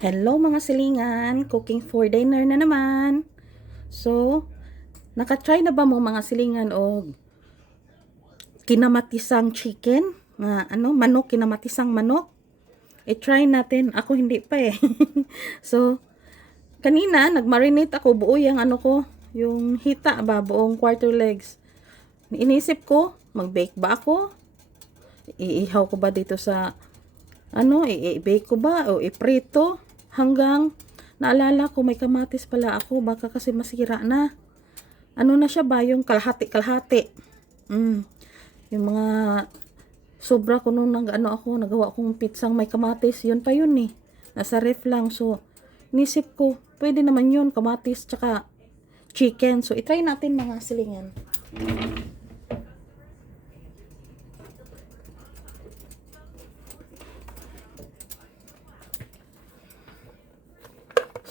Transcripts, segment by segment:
Hello mga silingan, cooking for dinner na naman. So, nakatry na ba mo mga silingan og kinamatisang chicken? Manok, kinamatisang manok? I-try natin. Ako hindi pa eh. So, kanina nagmarinate ako buo yung yung hita ba, buong quarter legs. Inisip ko, mag-bake ba ako? Iihaw ko ba dito sa i-bake ko ba o iprito hanggang naalala ko may kamatis pala ako, baka kasi masira na. Ano na siya ba, yung kalahati. Yung mga sobra ko nung nagawa akong pitsang may kamatis, yun pa yun eh. Nasa ref lang. So, inisip ko, pwede naman yun, kamatis tsaka chicken. So, itry natin mga silingan.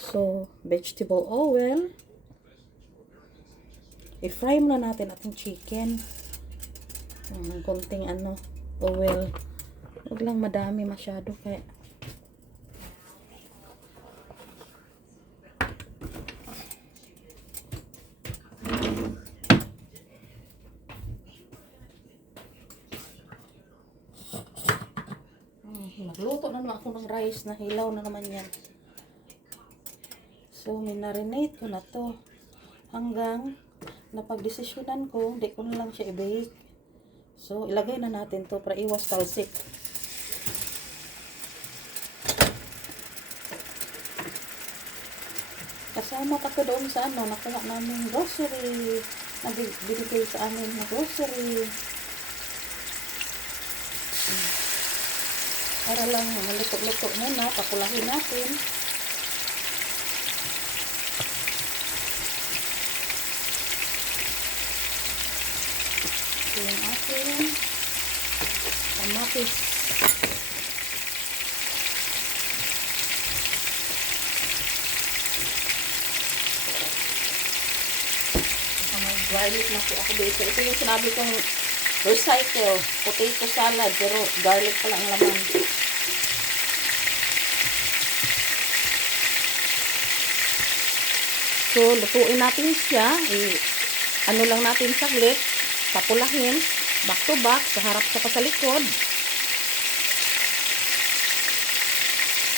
So, vegetable oil. I-fry muna natin ating chicken. Konting oil. Huwag lang madami masyado kaya. Nagluto na naman ako ng rice na hilaw na naman yan. So, minarinate ko na to hanggang napagdesisyonan ko, hindi ko na lang siya i-bake. So, ilagay na natin to para iwas talsik. Kasama pa ko doon sa nakuha namin grocery. Nabibigay sa amin na grocery. Para lang maluto-luto muna, pakulahin natin. Ito yung ating kamatis. May garlic na po ako dito. Ito yung sinabi kong recycle potato salad, pero garlic pa lang laman. So, lutuin natin siya. Lang natin saglit. Papulahin. Back to back. Sa harap sa likod.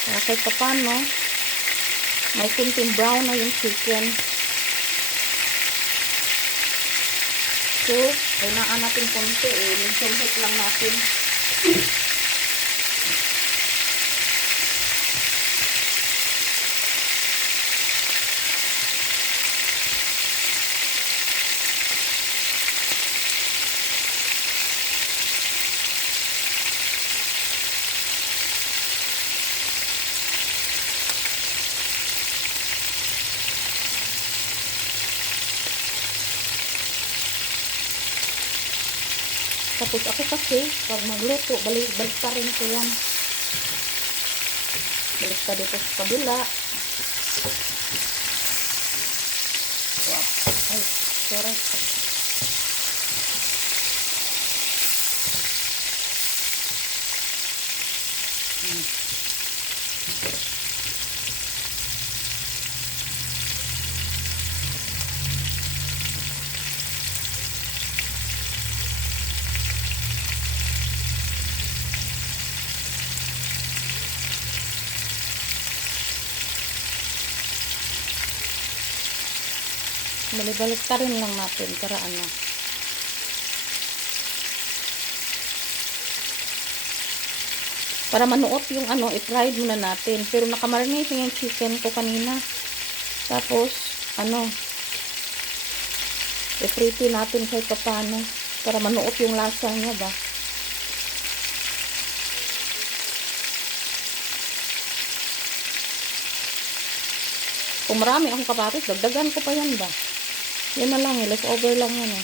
Kahit pa paano, may kunting brown na yung chicken. So, kailangan natin konti minsan-hit lang natin. Tapos ako kasi, pag magluto, balik pa rin ko yan. Balik pa dito sa kabila. Wow. Ay, sorry. Balik pa rin lang natin para para manuot yung i-fried muna natin. Pero nakamarinate yung chicken ko kanina. Tapos i-prito natin kahit paano para manuot yung lasa niya ba. Kung marami akong kamatis, dagdagan ko pa yan ba. Yan na lang, leftover lang yan .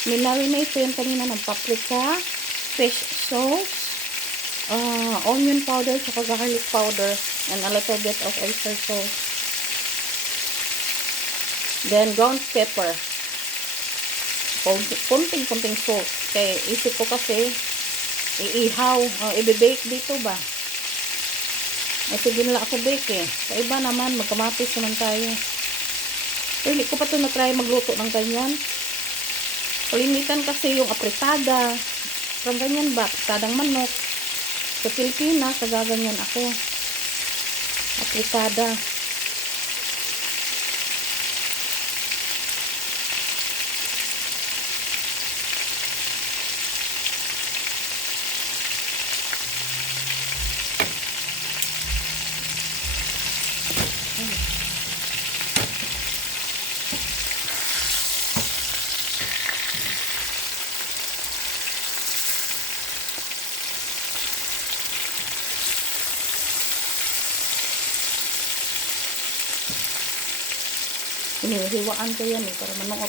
Minarinate ko yan kanina ng paprika, fish sauce, onion powder, saka garlic powder, and a little bit of oyster sauce. Then, ground pepper. Kunting salt. Kaya isip ko kasi, iihaw, i-bake dito ba? Sige nila ako bake eh. Sa iba naman, magkamatis naman tayo. Pero hindi ko pa ito na-try magluto ng ganyan. Kalimitan kasi yung apritada. Parang ganyan ba? Apritadang manok. Sa Pilipinas, nagaganyan ako. Apritada. Hinihiwaan ko yan eh, para manuot.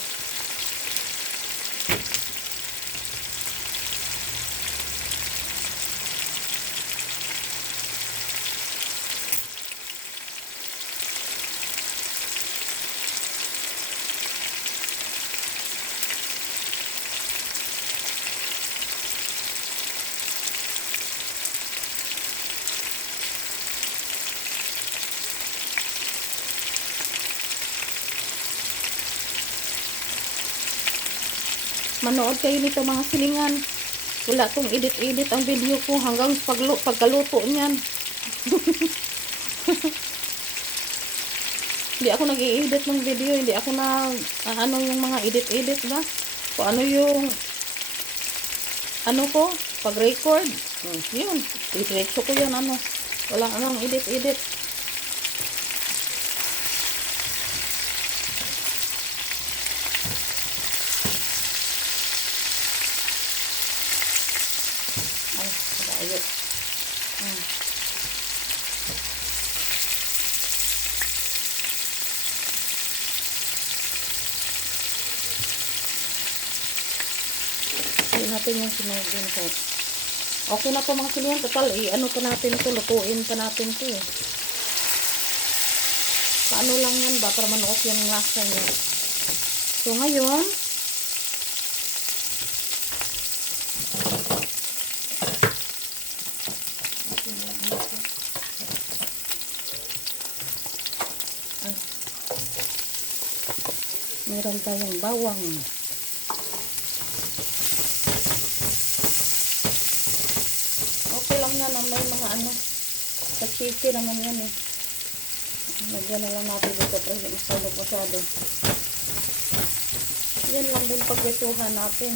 Manood kayo nito mga silingan. Wala tong edit-edit ang video ko hanggang pagkaluto niyan. Hindi ako nag-i-edit ng video. Hindi ako ano yung mga edit-edit ba? Kung ano yung ano ko, pag-record. Yun. Diretso ko yan ano. Wala anong edit-edit. Ayun. Hindi natin yung sinugin ko. Okay na po mga silingan. Total, ano pa natin ito. Lutuin pa natin ito eh. Paano lang yan ba? Para manuot yung lasa niya. So ngayon, meron tayong bawang. Okay lang yan. May mga ano. Sa chicken naman yan eh. Lagyan na lang natin dito para hindi masalog masyado. Yan lang din pagwituhan natin.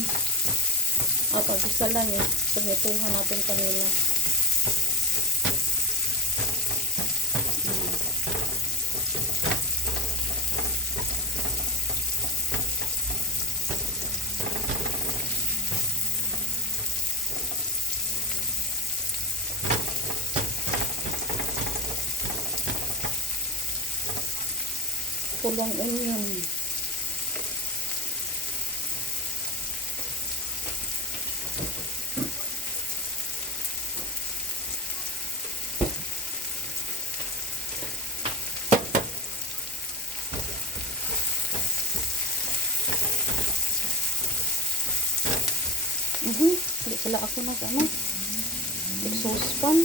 Pag-isa lang eh. Pagwituhan natin kanina. Pulang onion. Hindi pala ako ano. Exhaust pan.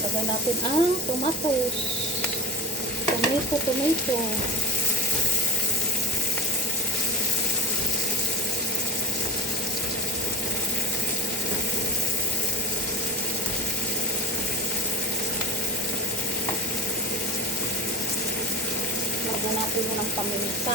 Lagay natin ang tomatoes. Tomato. Lagyan natin yun ang paminta.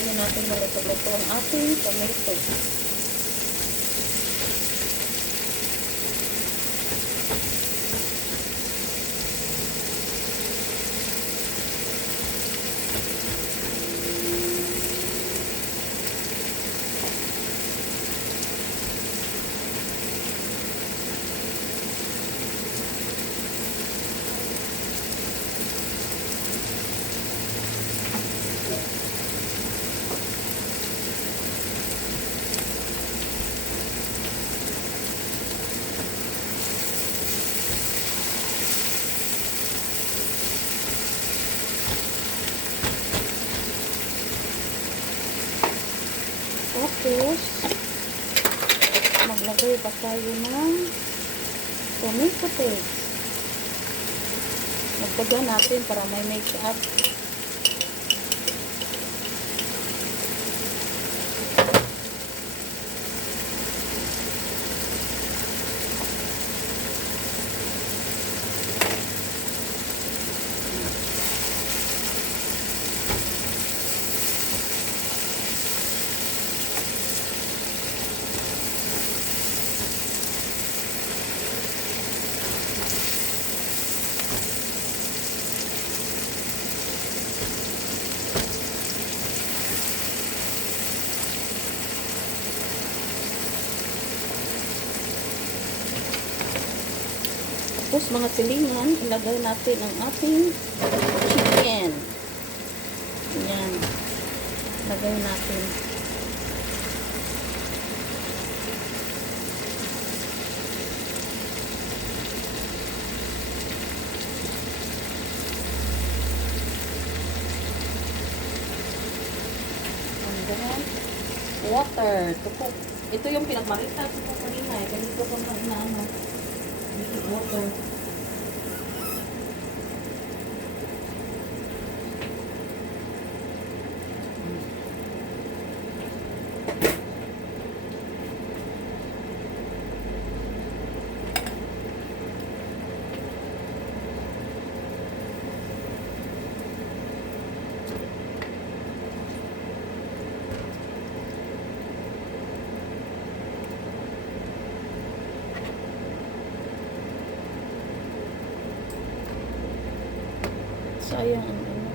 Antayin natin maluto-luto ang ating tomato. Tapos, maglagay pa tayo ng tomato paste. Magdagyan natin para may mix up. Tapos mga silingan, ilagay natin ang ating chicken. Ayan. Ilagay natin. And then, water. Tukok. Ito yung pinagmarita. Tukok kanina eh. Ganito ko na inaano. Water. Sayang ang ano.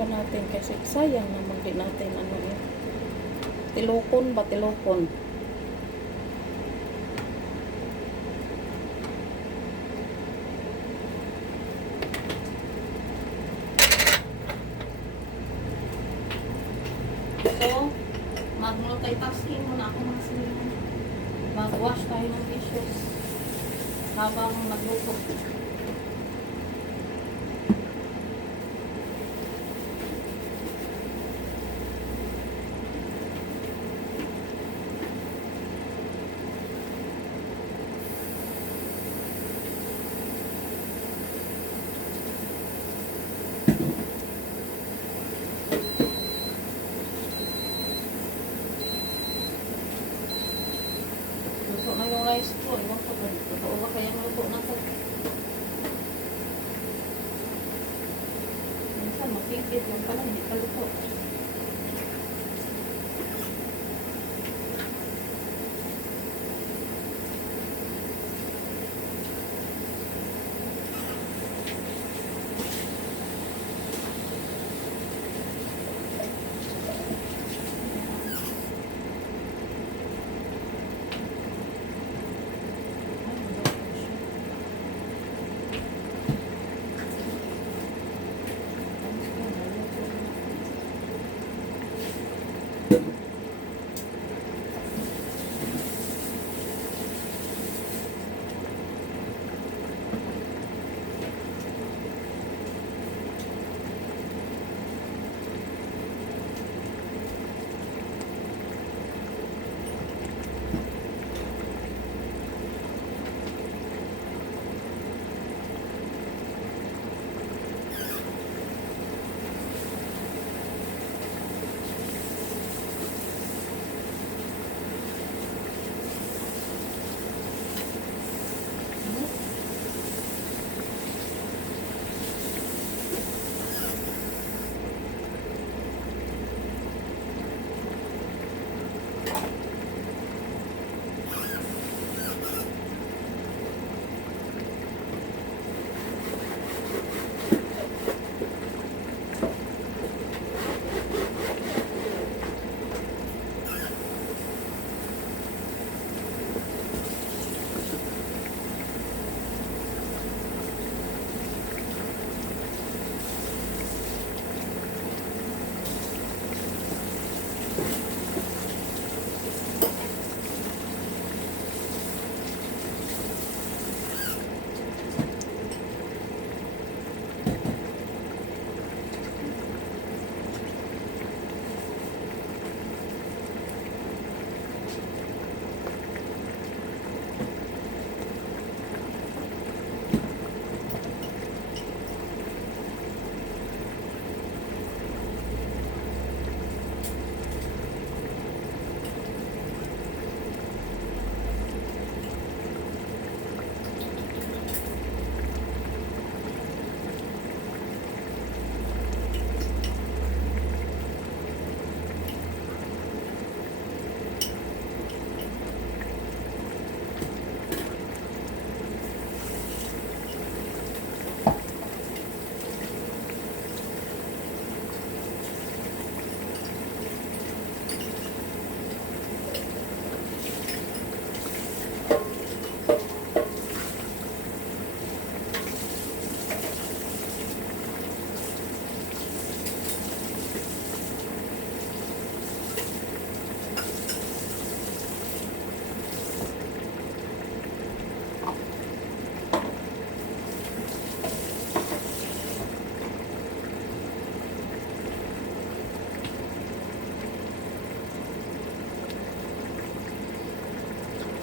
Pa natin kasi sayang naman din natin ano eh. Tilokon ba tilokon? So, mag-multitasking muna ako mga sinihan. Mag-wash tayo ng dishes habang nagluto. Luto na yung rice ko. Iwan ko ba? Totoo ba kayang luto na to? Wait lang pala, hindi pa luto.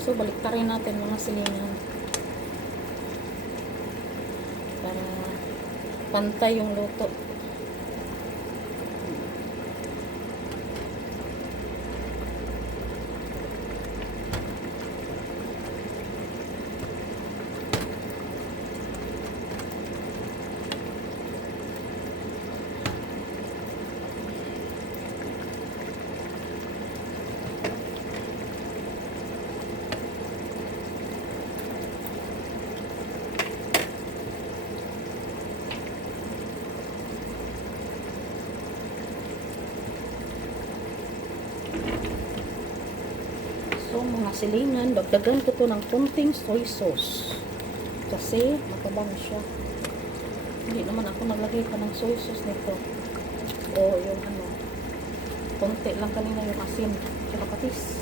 So, baliktarin natin mga silingan. Para pantay yung luto. So, mga silingan, dagdagan ko to ng konting soy sauce. Kasi, matabang siya. Hindi naman ako naglagay pa ng soy sauce nito. O, yung ano, konti lang kanina yung asin. Tsaka patis.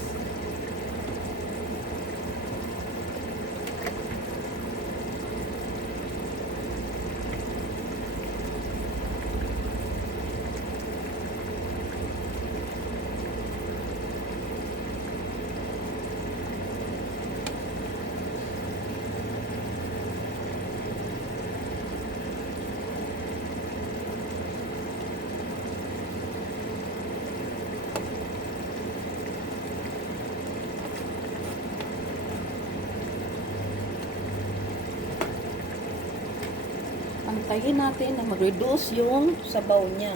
antayin natin na mag-reduce yung sabaw niya.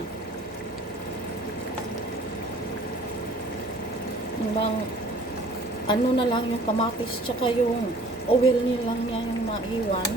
Yung bang, ano na lang yung kamatis, tsaka yung oil niya lang niya yung maiwan.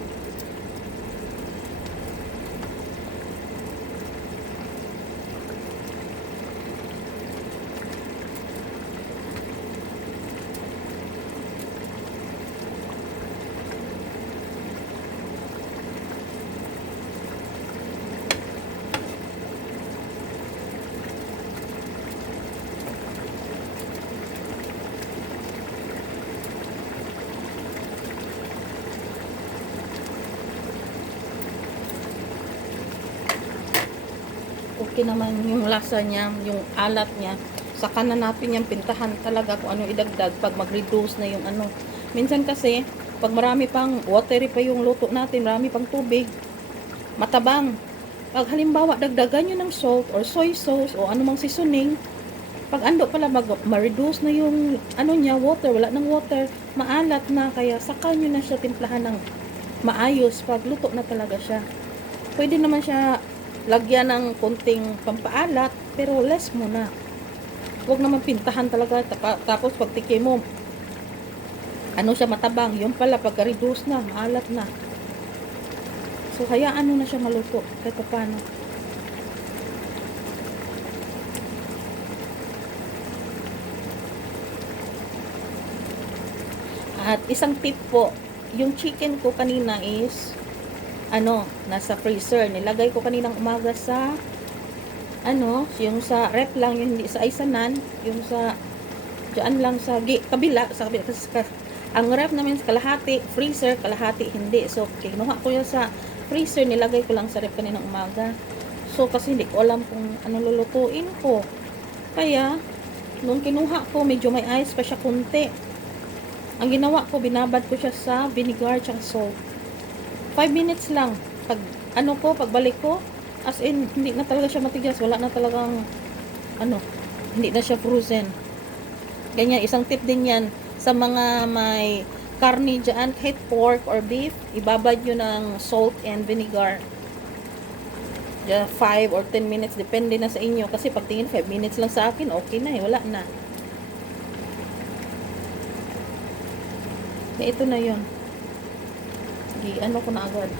Okay naman yung lasa niya, yung alat niya. Saka na natin yung pintahan talaga kung ano idagdag pag mag-reduce na yung ano. Minsan kasi, pag marami pang watery pa yung luto natin, marami pang tubig, matabang. Pag halimbawa, dagdagan nyo ng salt or soy sauce o anumang seasoning, pag ando pala ma-reduce na yung ano niya, water, wala ng water, maalat na, kaya saka nyo na siya timplahan ng maayos pag luto na talaga siya. Pwede naman siya lagyan ng konting pampaalat, pero less muna. Huwag naman pintahan talaga, tapos pag tikim mo, ano siya, matabang. Yung pala, pagka-reduce na, maalat na. So, hayaan mo na siya maluto, kahit paano. At isang tip po, yung chicken ko kanina is nasa freezer. Nilagay ko kaninang umaga sa yung sa rep lang, yung hindi sa icenan, yung sa diyan lang sa kabila, kasi ang rep namin sa kalahati, freezer, kalahati hindi. So, kinuha ko yun sa freezer, nilagay ko lang sa rep kaninang umaga. So, kasi hindi ko alam kung ano lulutuin ko. Kaya, nung kinuha ko, medyo may ice pa siya kunti. Ang ginawa ko, binabad ko siya sa vinegar at salt. 5 minutes lang. Pagbalik ko, as in, hindi na talaga siya matigas. Wala na talagang, hindi na siya frozen. Ganyan, isang tip din yan sa mga may karne dyan, kahit pork or beef, ibabad nyo ng salt and vinegar. 5 or 10 minutes, depende na sa inyo. Kasi pag tingin 5 minutes lang sa akin, okay na wala na. Ito na yun. Ko na agad.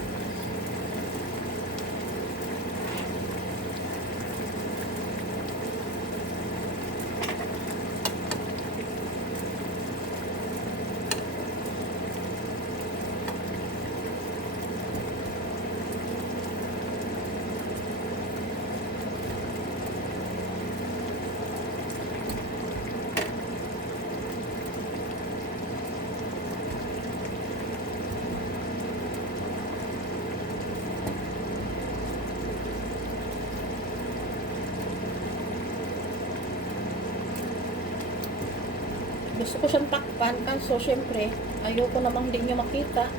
Gusto ko siyang takpan, so syempre, ayoko namang hindi nyo makita.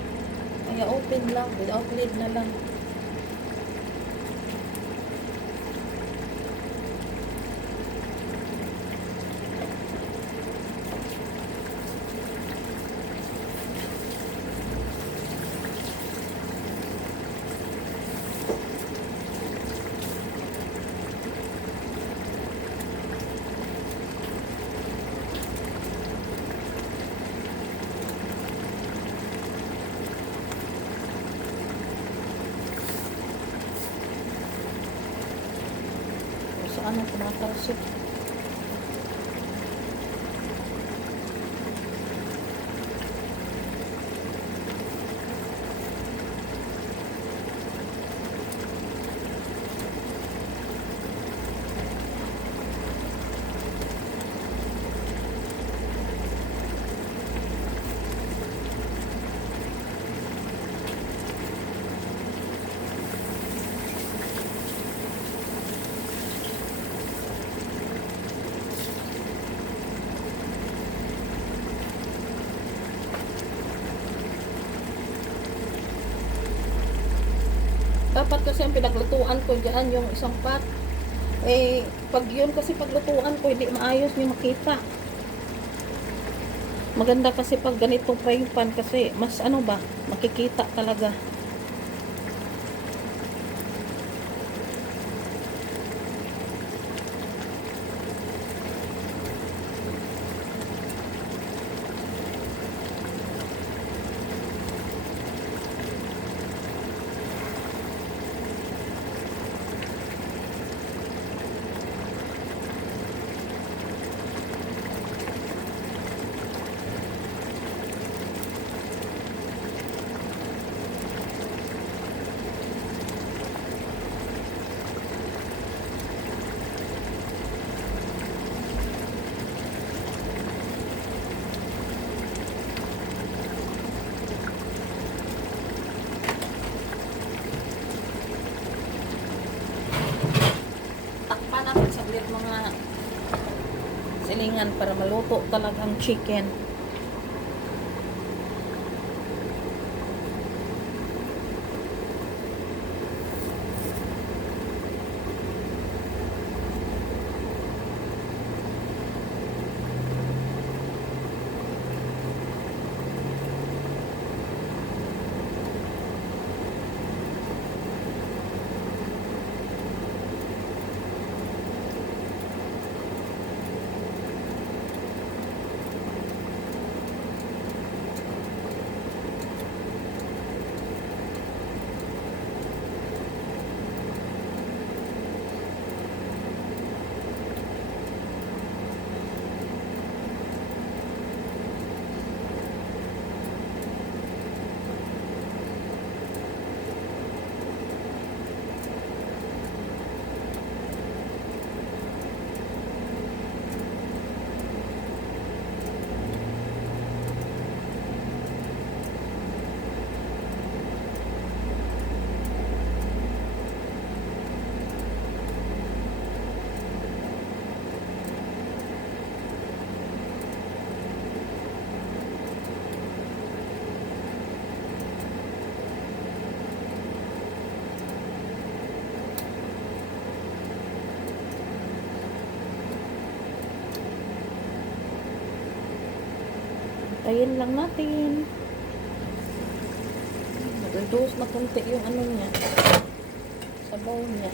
Kaya open lang, without lid na lang. Saan ang tumatalsik? Dapat kasi ang pinaglutuan ko dyan, yung isang pot. Pag yun kasi paglutuan ko, hindi maayos nyo makita. Maganda kasi pag ganitong frying pan kasi, mas makikita talaga. silingan para maluto talagang chicken. Tayin lang natin. Reduce na kunti yung ano niya. Sabaw niya.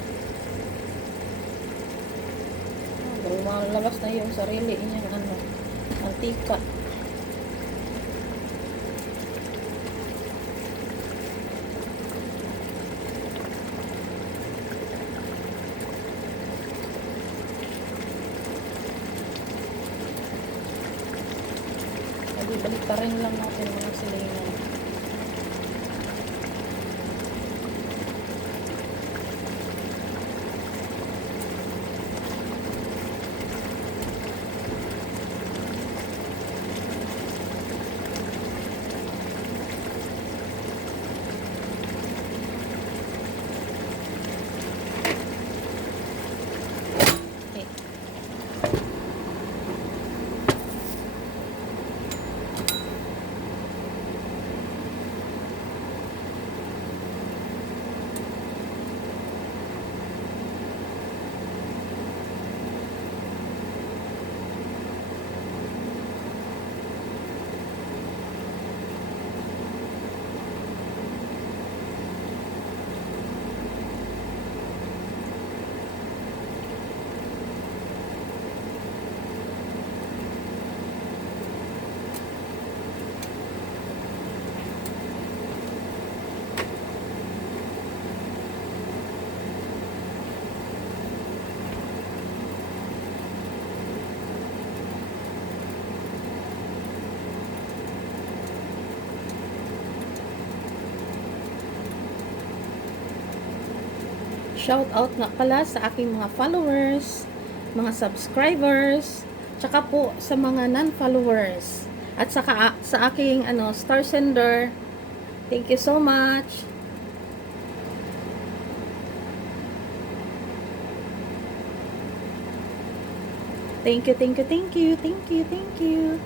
Lumalabas na yung sarili niyang ano, mantika. Balik pa rin lang natin mga silingan. Shout out nga pala sa aking mga followers, mga subscribers, tsaka po sa mga non-followers. At saka sa aking star sender. Thank you so much. Thank you, thank you, thank you, thank you, thank you.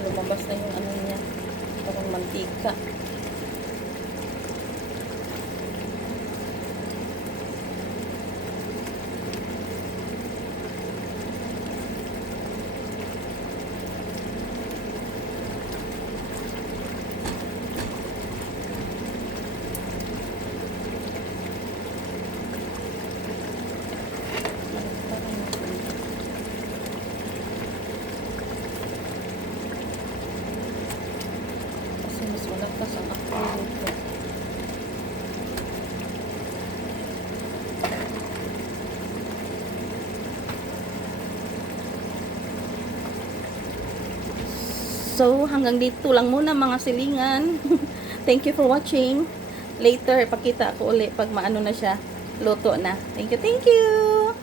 Lumabas na yung ano niya, parang mantika. Malakas ang apoy nito. So, hanggang dito lang muna mga silingan. Thank you for watching. Later, pakita ako ulit pag maano na siya. luto na. Thank you, thank you.